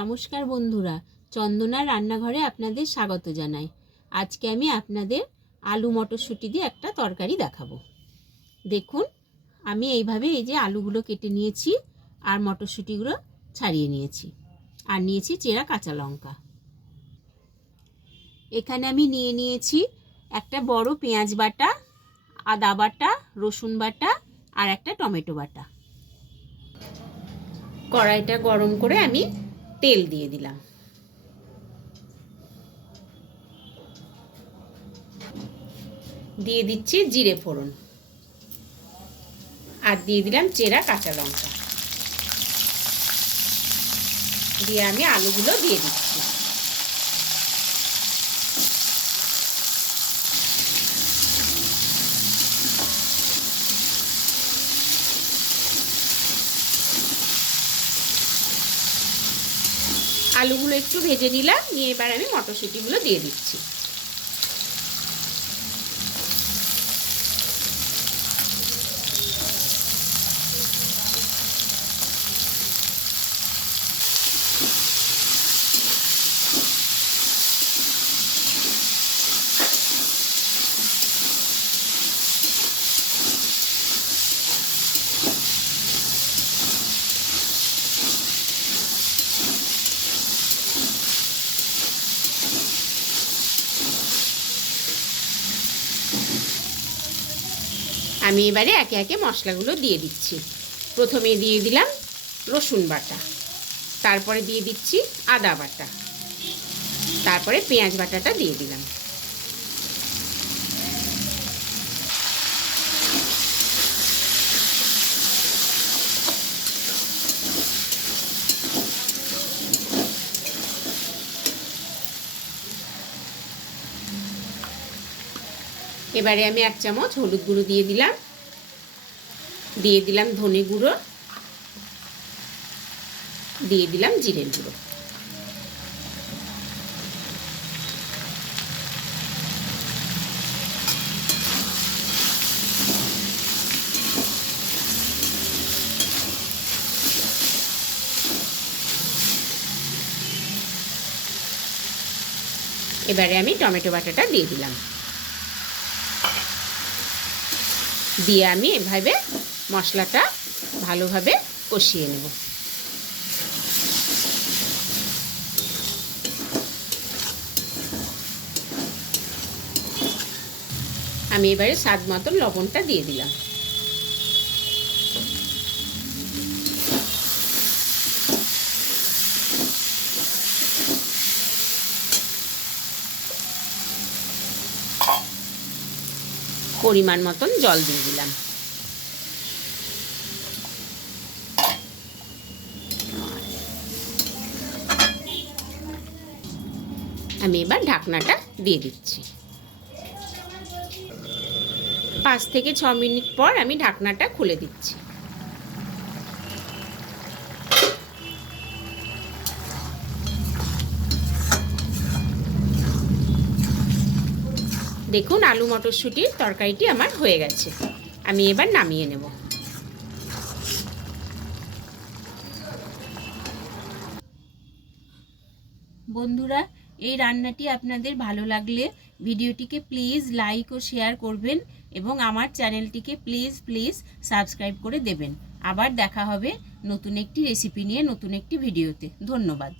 নমস্কার বন্ধুরা, চন্দনার রান্নাঘরে আপনাদের স্বাগত জানাই। আজকে আমি আপনাদের আলু মটরশুঁটি দিয়ে একটা তরকারি দেখাবো। দেখুন, আমি এইভাবে এই যে আলুগুলো কেটে নিয়েছি আর মটরশুঁটিগুলো ছাড়িয়ে নিয়েছি, আর নিয়েছি চেরা কাঁচা লঙ্কা। এখানে আমি নিয়েছি একটা বড় পেঁয়াজ বাটা, আদা বাটা, রসুন বাটা আর একটা টমেটো বাটা। কড়াইটা গরম করে আমি তেল দিয়ে দিলাম। দিয়ে দিচ্ছি জিরে ফোড়ন, আর দিয়ে দিলাম চেরা কাঁচা লঙ্কা। দিয়ে আমি আলুগুলো দিয়ে দিচ্ছি। আলুগুলো একটু ভেজে নিলাম, নিয়ে এবার আমি মটরশুঁটিগুলো দিয়ে দিচ্ছি। আমি এবারে একে একে মশলাগুলো দিয়ে দিচ্ছি। প্রথমে দিয়ে দিলাম রসুন বাটা, তারপরে দিয়ে দিচ্ছি আদা বাটা, তারপরে পেঁয়াজ বাটাটা দিয়ে দিলাম। এবারে আমি 1 চামচ হলুদ গুঁড়ো দিয়ে দিলাম, দিয়ে দিলাম ধনে গুঁড়ো, দিয়ে দিলাম জিরের গুঁড়ো। এবারে আমি টমেটো বাটাটা দিয়ে দিলাম, দিয়ে আমি এভাবে মশলাটা ভালোভাবে কষিয়ে নেব। আমি এবারে স্বাদ মতন লবণটা দিয়ে দিলাম। পরিমাণ মতন জল দিয়ে দিলাম। আমি এবার ঢাকনাটা দিয়ে দিচ্ছি। 5 থেকে 6 মিনিট পর আমি ঢাকনাটা খুলে দিচ্ছি। দেখুন, আলু মটরশুঁটির তরকারিটি আমার হয়ে গেছে। আমি এবার নামিয়ে নেব। বন্ধুরা, এই রান্নাটি আপনাদের ভালো লাগলে ভিডিওটিকে প্লিজ লাইক ও শেয়ার করবেন এবং আমার চ্যানেলটিকে প্লিজ সাবস্ক্রাইব করে দেবেন। আবার দেখা হবে নতুন একটি রেসিপি নিয়ে, নতুন একটি ভিডিওতে। ধন্যবাদ।